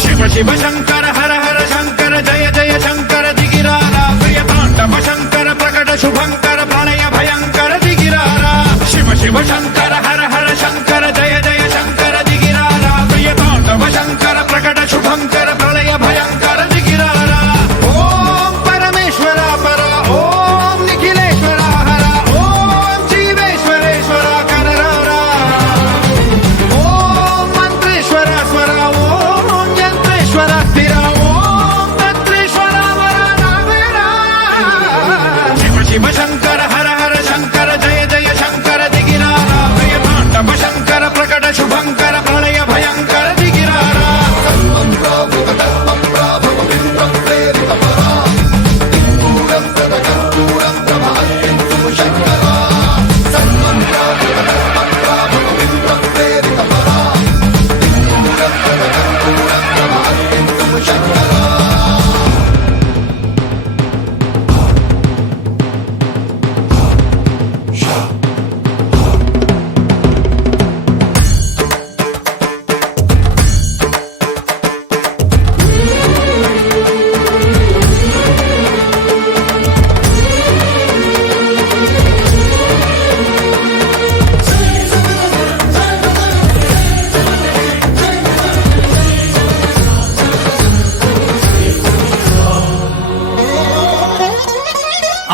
శివ శివ శంకర హర హర శంకర జయ జయ శంకర దిగిరారా ప్రియతాండవ శంకర ప్రకట శుభంకర ప్రళయ భయంకర దిగిరారా శివ శివ శంకర హర హర శంకర జయ జయ శంకర దిగిరారా ప్రియతాండవ శంకర ప్రకట శుభంకర ప్రళయ భయంకర దిగిరారా ఓం పరమేశ్వర పర ఓం నిఖిలేశ్వర హర ఓం జీవేశ్వరేశ్వర కరరారా ఓం మంత్రేశ్వర స్వర ఓం యంత్రేశ్వర స్థిర ఓం తంత్రేశ్వర వర నావేరా శివ శివ శంకర హర హర శంకర జయ జయ శంకర దిగిరారా ప్రియతాండవ శంకర ప్రకట శుభంకర ప్రళయ భయంకర దిగిరారా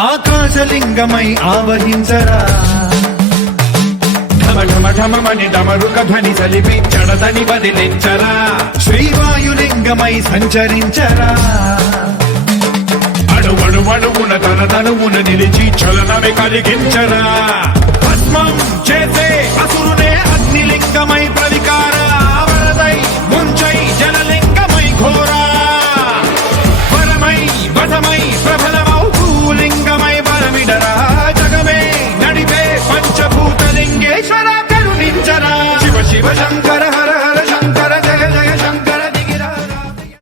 ఆకాశలింగమై ఆవహించరా ఢమ ఢమ ఢమమని డమరుక ధ్వని సలిపి జడదని వదిలించరా శ్రీవాయులింగమై సంచరించరా అణువణువున తన తనువున నిలిచి చలనమే కలిగించరా భస్మం చేసే అసురునే అగ్నిలింగమై